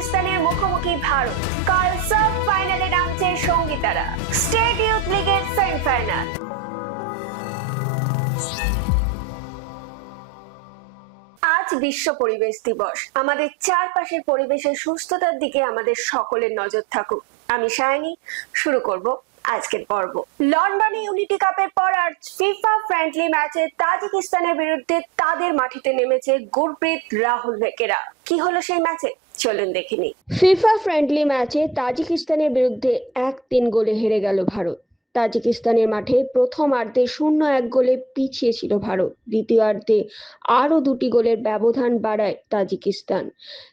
তাজিকিস্তানের মুখোমুখি ভারত। কাল সাব ফাইনালে নামছে সঙ্গীতারা। স্টেট ইউথ লিগের সেমিফাইনাল। আজ বিশ্ব পরিবেশ দিবস। আমাদের চারপাশের পরিবেশের সুস্থতার দিকে আমাদের সকলের নজর থাকুক। আমি শায়নি, শুরু করব আজকের পর্ব। লন্ডনে ইউনিটি কাপের পর আর ফিফা ফ্রেন্ডলি ম্যাচে তাজিকিস্তানের বিরুদ্ধে তাদের মাটিতে নেমেছে গুরপ্রীত রাহুলভেকেরা। কি হলো সেই ম্যাচে, চলুন দেখে নিই। ফিফা ফ্রেন্ডলি ম্যাচে তাজিকিস্তানের বিরুদ্ধে 1-3 গোলে হেরে গেল ভারত। তাজিকিস্তানের মাঠে প্রথমার্ধে 0-1 গোলে পিছিয়ে ছিল ভারত। দ্বিতীয়ার্ধে আরও 2টি গোলের ব্যবধান বাড়ায় তাজিকিস্তান।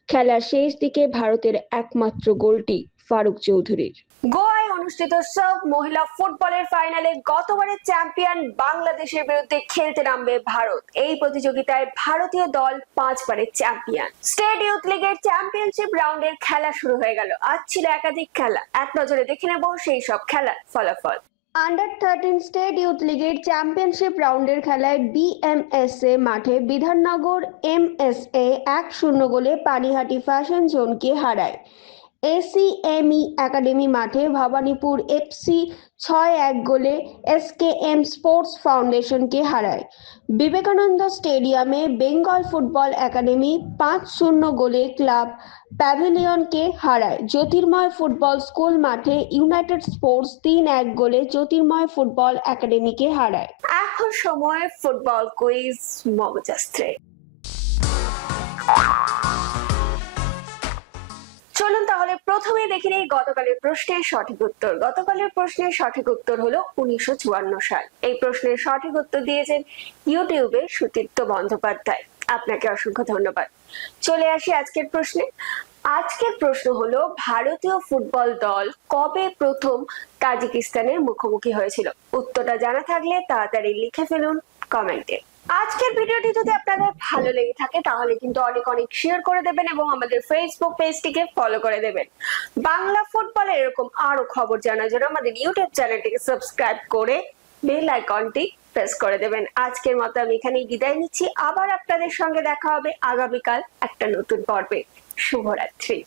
খেলার শেষ দিকে ভারতের একমাত্র গোলটি ফারুক চৌধুরীর। গোয়ায় অনুষ্ঠিত সার্ভ মহিলা ফুটবলের ফাইনালে গতবারের চ্যাম্পিয়ন বাংলাদেশের বিরুদ্ধে খেলতে নামবে ভারত। এই প্রতিযোগিতায় ভারতীয় দল 5 বারের চ্যাম্পিয়ন। স্টেট ইউথ লিগের চ্যাম্পিয়নশিপ রাউন্ডের খেলা শুরু হয়ে গেল। আজ ছিল একাধিক খেলা, এক নজরে দেখে নেব সেই সব খেলার ফলাফল। আন্ডার 13 স্টেট ইউথ লিগের চ্যাম্পিয়নশিপ রাউন্ডের খেলায় বিএমএসএ মাঠে বিধাননগর এমএসএ 1-0 গোলে পানিহাটি ফ্যাশন জোনকে হারায়। এসিএমই একাডেমি মাঠে ভবানীপুর এফসি 6-1 গোলে এসকেএম স্পোর্টস ফাউন্ডেশনকে হারায়। বিবেকানন্দ স্টেডিয়ামে বেঙ্গল ফুটবল একাডেমি 5-0 গোলে ক্লাব প্যাভিলিয়নকে হারায়। জ্যোতির্ময় ফুটবল স্কুল মাঠে ইউনাইটেড স্পোর্টস 3-1 গোলে জ্যোতির্ময় ফুটবল একাডেমিকে হারায়। এখন সময় ফুটবল কুইজ মগজাস্ত্রে। চলুন তাহলে প্রথমে দেখে নেই গতকালের প্রশ্নের সঠিক উত্তর। গতকালের প্রশ্নের সঠিক উত্তর হলো 1954 সাল। এই প্রশ্নের সঠিক উত্তর দিয়েছেন ইউটিউবে সুতীর্থ বন্দ্যোপাধ্যায়। আপনাকে অসংখ্য ধন্যবাদ। চলে আসি আজকের প্রশ্নে। আজকের প্রশ্ন হলো, ভারতীয় ফুটবল দল কবে প্রথম তাজিকিস্তানের মুখোমুখি হয়েছিল? উত্তরটা জানা থাকলে তাড়াতাড়ি লিখে ফেলুন কমেন্টে। আজকের ভিডিওটি যদি আপনাদের ভালো লেগে থাকে তাহলে কিন্তু অনেক শেয়ার করে দেবেন এবং আমাদের ফেসবুক পেজটিকে ফলো করে দেবেন। বাংলা ফুটবলের এরকম আরো খবর জানার জন্য আমাদের ইউটিউব চ্যানেলটিকে সাবস্ক্রাইব করে বেল আইকনটি প্রেস করে দেবেন। আজকের মতো আমি এখানেই বিদায় নিচ্ছি। আবার আপনাদের সঙ্গে দেখা হবে আগামীকাল একটা নতুন পর্বে। শুভরাত্রি।